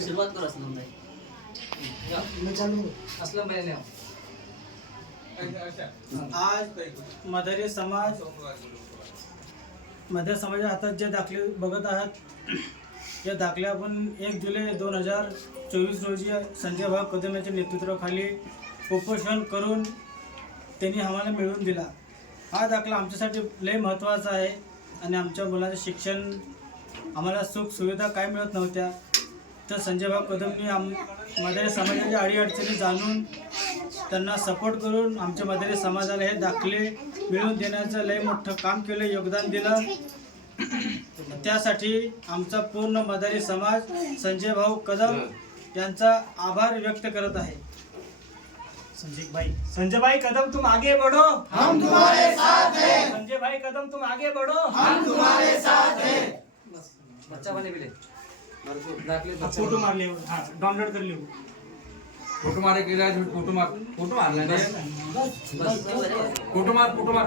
सुरुवात करू असं भाई. मी चालू असलं पाहिजे आज मदारी समाज मदारी समाजाच्या हातात जे दाखले बघत आहात या दाखले आपण एक जुलै दोन हजार चोवीस रोजी संजय भाऊ कदम यांच्या नेतृत्वाखाली उपोषण करून त्यांनी आम्हाला मिळवून दिला. हा दाखला आमच्यासाठी लय महत्त्वाचा आहे. आणि आमच्या मुलाचं शिक्षण आम्हाला सुख सुविधा काय मिळत नव्हत्या. तर संजय भाऊ कदमनी आम मदारी समाजाच्या अडीअडचणी जाणून त्यांना सपोर्ट करून आमच्या मदारी समाजाला हे दाखले मिळवून देण्याचं लय मोठं काम केलं योगदान दिलं. त्यासाठी आमचा पूर्ण मदारी समाज संजय भाऊ कदम यांचा आभार व्यक्त करत आहे. संजय भाई संजय भाई कदम तुम आगे बढ़ो. हम तुम्हारे भाई कदम तुम आगे बढ़ो। हम बच्चा बने बिले दाखले बच्चा फोटो मार लियो। हाँ डाउनलोड कर लियो। फोटो मारे गेला फोटो मार। फोटो मारला बस। फोटो मार फोटो मार।